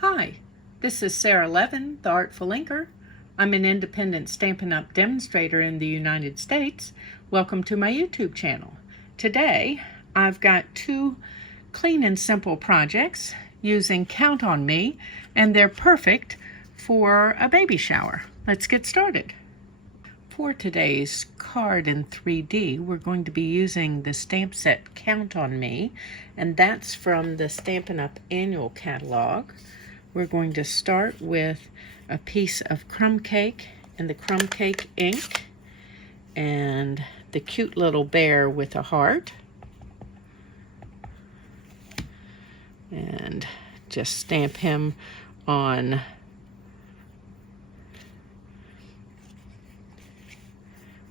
Hi, this is Sara Levin, the Artful Inker. I'm an independent Stampin' Up! Demonstrator in the United States. Welcome to my YouTube channel. Today, I've got two clean and simple projects using Count on Me, and they're perfect for a baby shower. Let's get started. For today's card in 3D, we're going to be using the stamp set Count on Me, and that's from the Stampin' Up! Annual Catalog. We're going to start with a piece of crumb cake and the crumb cake ink and the cute little bear with a heart. And just stamp him on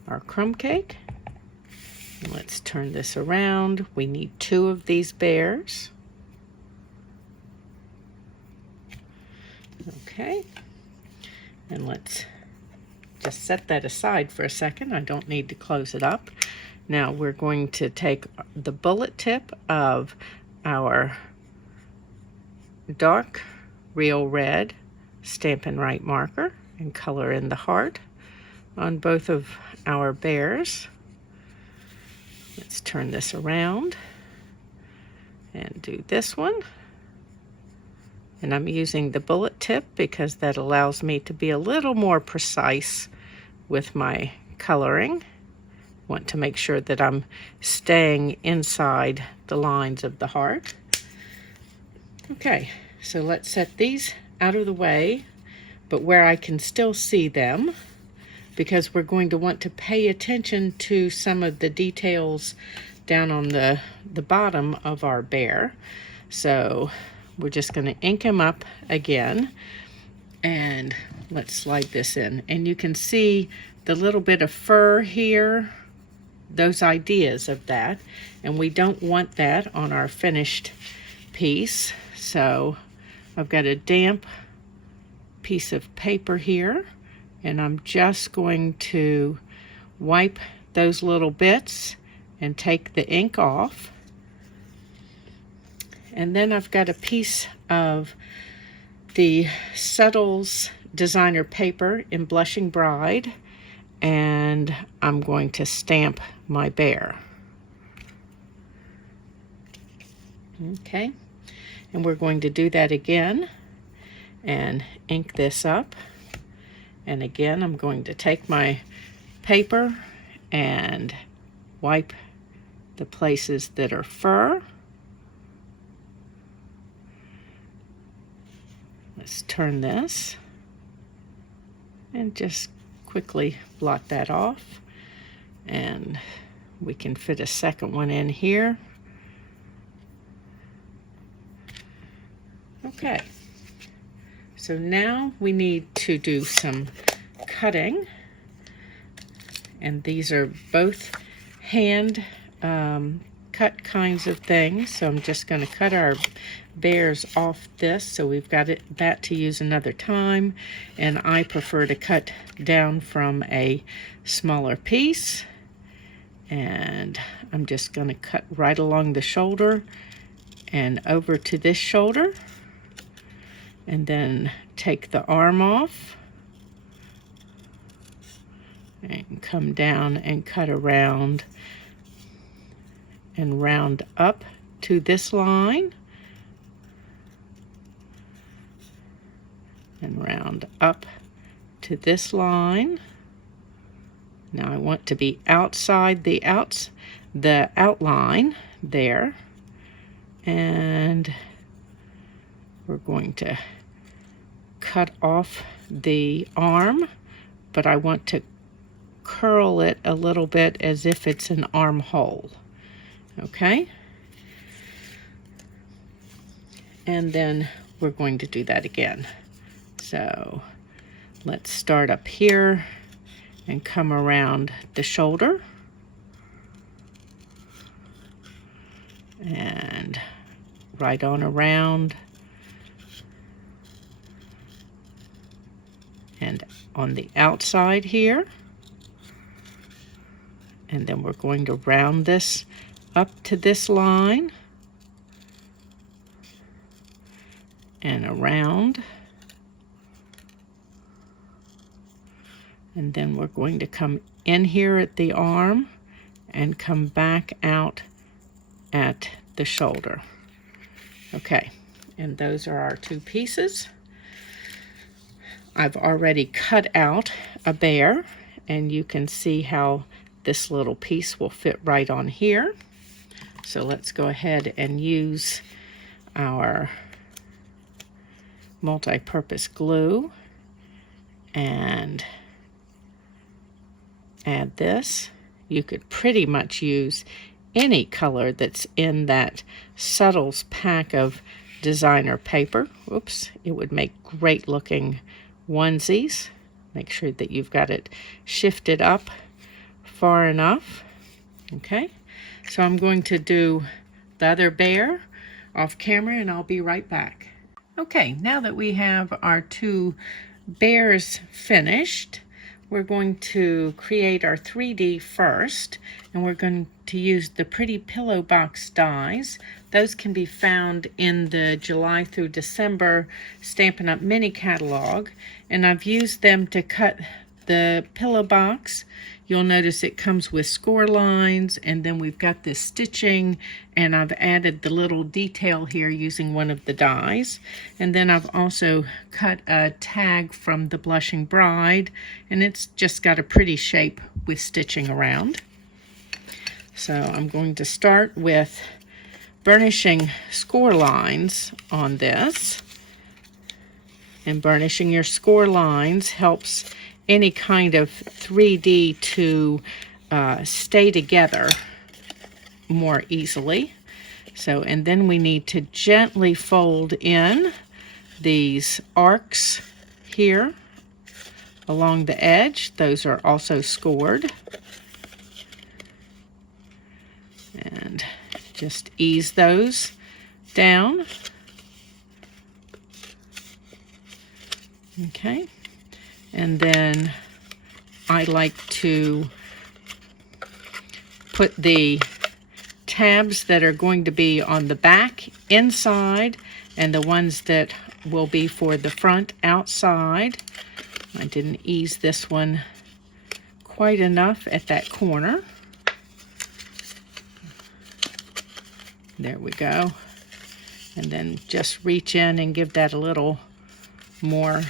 our crumb cake. Let's turn this around. We need two of these bears. Okay, and let's just set that aside for a second. I don't need to close it up. Now we're going to take the bullet tip of our dark real red Stampin' Right marker and color in the heart on both of our bears. Let's turn this around and do this one. And I'm using the bullet tip because that allows me to be a little more precise with my coloring. Want to make sure that I'm staying inside the lines of the heart. Okay, so let's set these out of the way, but where I can still see them, because we're going to want to pay attention to some of the details down on the bottom of our bear. So we're just going to ink him up again, and let's slide this in. And you can see the little bit of fur here, those ideas of that, and we don't want that on our finished piece. So I've got a damp piece of paper here, and I'm just going to wipe those little bits and take the ink off. And then I've got a piece of the Settles designer paper in Blushing Bride, and I'm going to stamp my bear. Okay, and we're going to do that again and ink this up. And again, I'm going to take my paper and wipe the places that are fur. Let's turn this and just quickly blot that off, and we can fit a second one in here. Okay, so now we need to do some cutting, and these are both hand cut kinds of things. So I'm just going to cut our bears off this, so we've got that to use another time, and I prefer to cut down from a smaller piece. And I'm just going to cut right along the shoulder and over to this shoulder, and then take the arm off and come down and cut around and round up to this line and round up to this line. Now I want to be outside the outline there, and we're going to cut off the arm, but I want to curl it a little bit as if it's an armhole. Okay, and then we're going to do that again. So let's start up here and come around the shoulder and right on around and on the outside here, and then we're going to round this up to this line and around. And then we're going to come in here at the arm and come back out at the shoulder. Okay, and those are our two pieces. I've already cut out a bear, and you can see how this little piece will fit right on here. So let's go ahead and use our multi-purpose glue and add this. You could pretty much use any color that's in that Subtles pack of designer paper. Oops, it would make great looking onesies. Make sure that you've got it shifted up far enough. Okay, so I'm going to do the other bear off camera and I'll be right back. Okay, now that we have our two bears finished, we're going to create our 3D first, and we're going to use the Pretty Pillow Box dies. Those can be found in the July through December Stampin' Up! Mini catalog, and I've used them to cut the pillow box. You'll notice it comes with score lines, and then we've got this stitching, and I've added the little detail here using one of the dies. And then I've also cut a tag from the Blushing Bride, and it's just got a pretty shape with stitching around. So I'm going to start with burnishing score lines on this. And burnishing your score lines helps any kind of 3D to stay together more easily. So, and then we need to gently fold in these arcs here along the edge. Those are also scored. And just ease those down. Okay. And then I like to put the tabs that are going to be on the back inside, and the ones that will be for the front outside. I didn't ease this one quite enough at that corner. There we go. And then just reach in and give that a little more.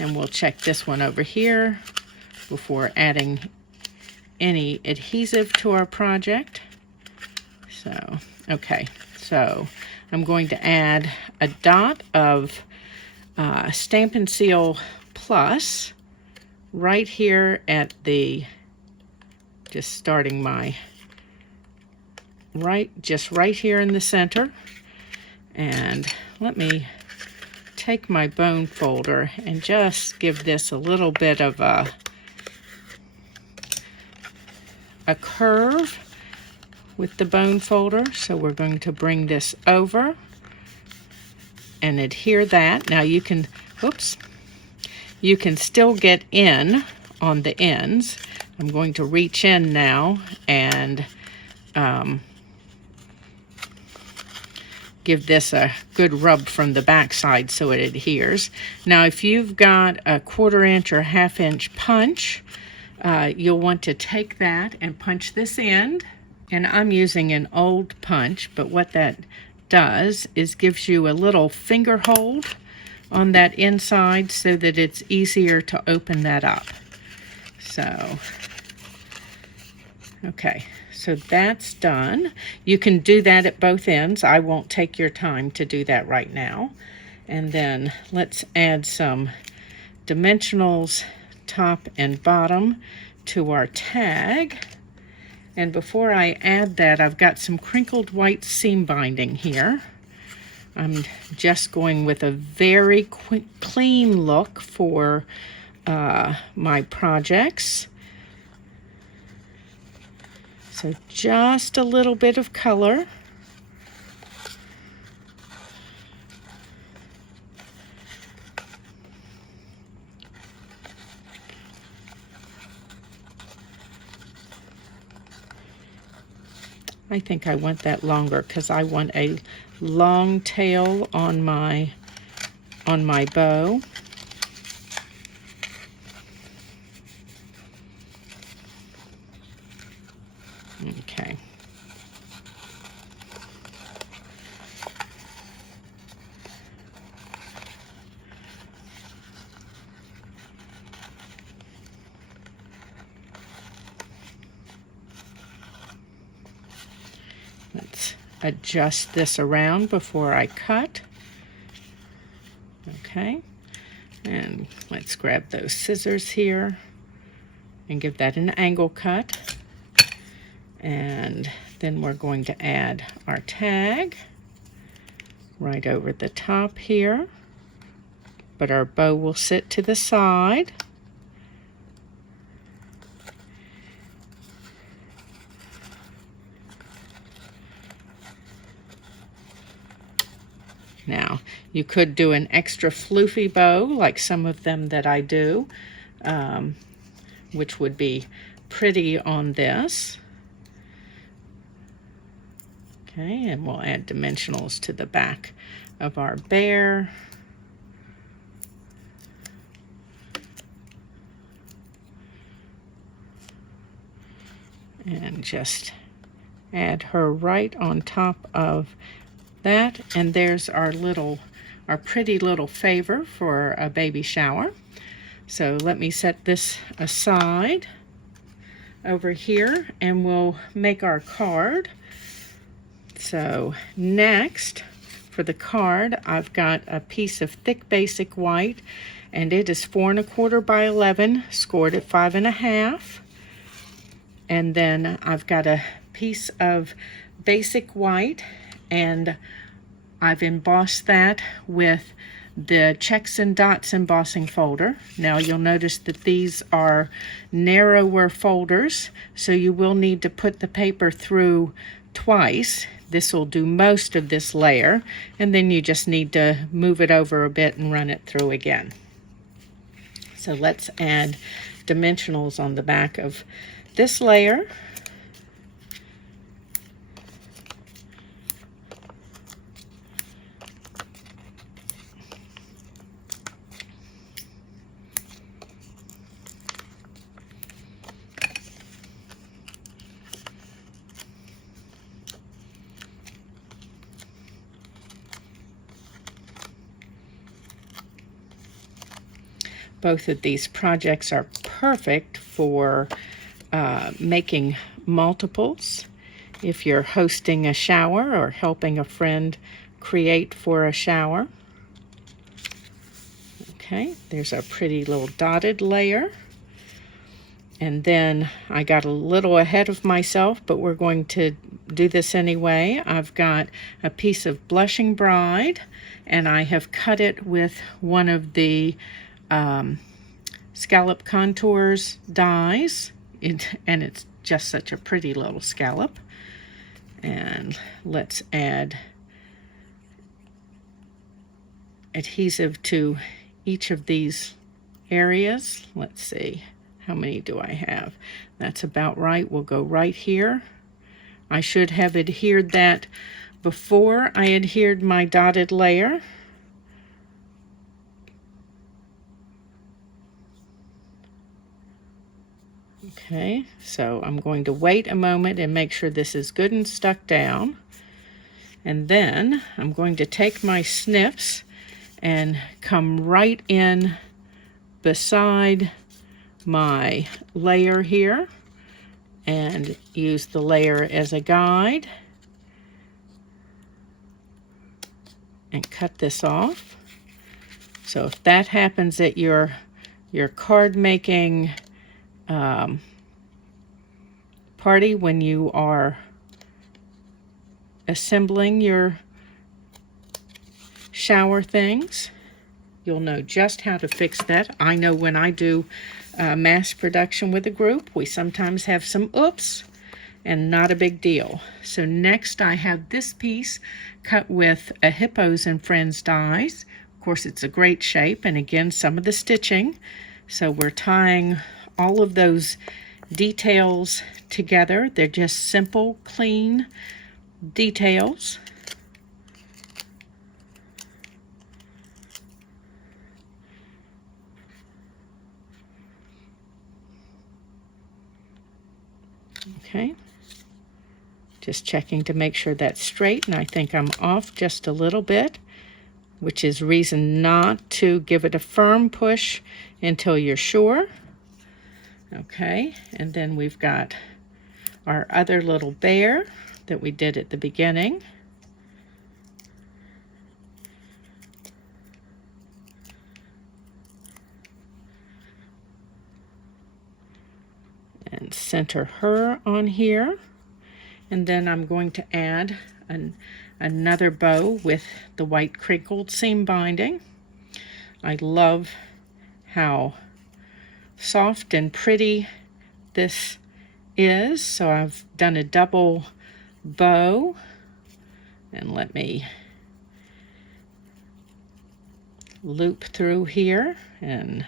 And we'll check this one over here before adding any adhesive to our project. So, okay, so I'm going to add a dot of Stampin' Seal Plus right here at the, just starting my, just right here in the center. And let me take my bone folder and just give this a little bit of a curve with the bone folder. So we're going to bring this over and adhere that. Now you can, oops, you can still get in on the ends. I'm going to reach in now and give this a good rub from the back side so it adheres. Now if you've got a 1/4 inch or 1/2 inch punch, you'll want to take that and punch this end. And I'm using an old punch, but what that does is gives you a little finger hold on that inside so that it's easier to open that up. So, okay. So that's done. You can do that at both ends. I won't take your time to do that right now. And then let's add some dimensionals top and bottom to our tag. And before I add that, I've got some crinkled white seam binding here. I'm just going with a very clean look for my projects. So just a little bit of color. I think I want that longer because I want a long tail on my bow. Okay. Let's adjust this around before I cut. Okay, and let's grab those scissors here and give that an angle cut. And then we're going to add our tag right over the top here, but our bow will sit to the side. Now, you could do an extra floofy bow like some of them that I do, which would be pretty on this. Okay, and we'll add dimensionals to the back of our bear. And just add her right on top of that, and there's our pretty little favor for a baby shower. So let me set this aside over here and we'll make our card. So next, for the card, I've got a piece of thick basic white, and it is 4 1/4 by 11, scored at 5 1/2. And then I've got a piece of basic white, and I've embossed that with the checks and dots embossing folder. Now you'll notice that these are narrower folders, so you will need to put the paper through twice. This will do most of this layer, and then you just need to move it over a bit and run it through again. So let's add dimensionals on the back of this layer. Both of these projects are perfect for making multiples. If you're hosting a shower or helping a friend create for a shower. Okay, there's a pretty little dotted layer. And then I got a little ahead of myself, but we're going to do this anyway. I've got a piece of Blushing Bride, and I have cut it with one of the Scallop Contours dies, and it's just such a pretty little scallop. And let's add adhesive to each of these areas. Let's see, how many do I have? That's about right. We'll go right here. I should have adhered that before I adhered my dotted layer. Okay, so I'm going to wait a moment and make sure this is good and stuck down. And then I'm going to take my snips and come right in beside my layer here and use the layer as a guide and cut this off. So if that happens at your card making party when you are assembling your shower things, you'll know just how to fix that. I know when I do mass production with a group, we sometimes have some oops, and not a big deal. So next I have this piece cut with a Hippos and Friends dies. Of course, it's a great shape, and again, some of the stitching. So we're tying all of those details together. They're just simple, clean details. Okay, just checking to make sure that's straight, and I think I'm off just a little bit, which is reason not to give it a firm push until you're sure. Okay, and then we've got our other little bear that we did at the beginning. And center her on here. And then I'm going to add another bow with the white crinkled seam binding. I love how soft and pretty this is, so I've done a double bow, and let me loop through here and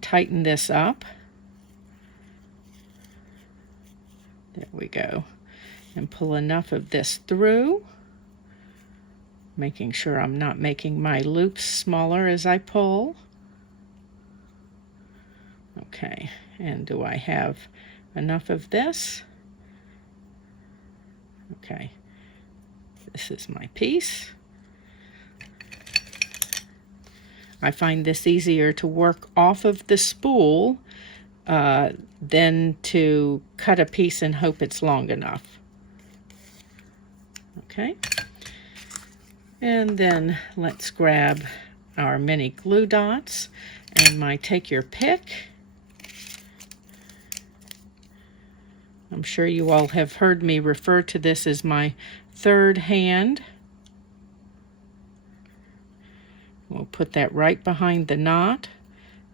tighten this up. There we go. And pull enough of this through, making sure I'm not making my loops smaller as I pull. Okay, and do I have enough of this? Okay, this is my piece. I find this easier to work off of the spool than to cut a piece and hope it's long enough. Okay, and then let's grab our mini glue dots and my take your pick. I'm sure you all have heard me refer to this as my third hand. We'll put that right behind the knot.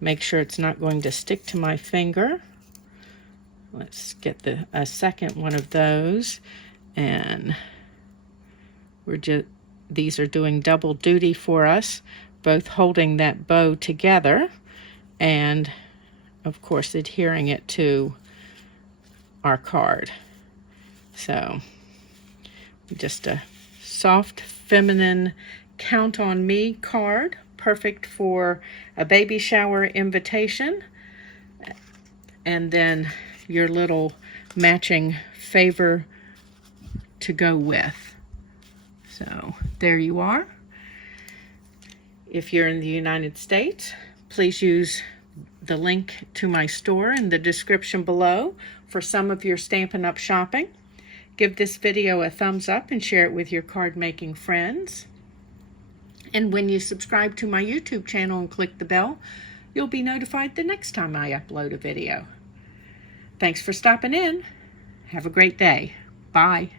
Make sure it's not going to stick to my finger. Let's get a second one of those, and these are doing double duty for us, both holding that bow together and of course adhering it to our card. So just a soft, feminine count on me card, perfect for a baby shower invitation, and then your little matching favor to go with. So there you are. If you're in the United States, please use the link to my store in the description below for some of your Stampin' Up! Shopping. Give this video a thumbs up and share it with your card making friends. And when you subscribe to my YouTube channel and click the bell, you'll be notified the next time I upload a video. Thanks for stopping in. Have a great day. Bye.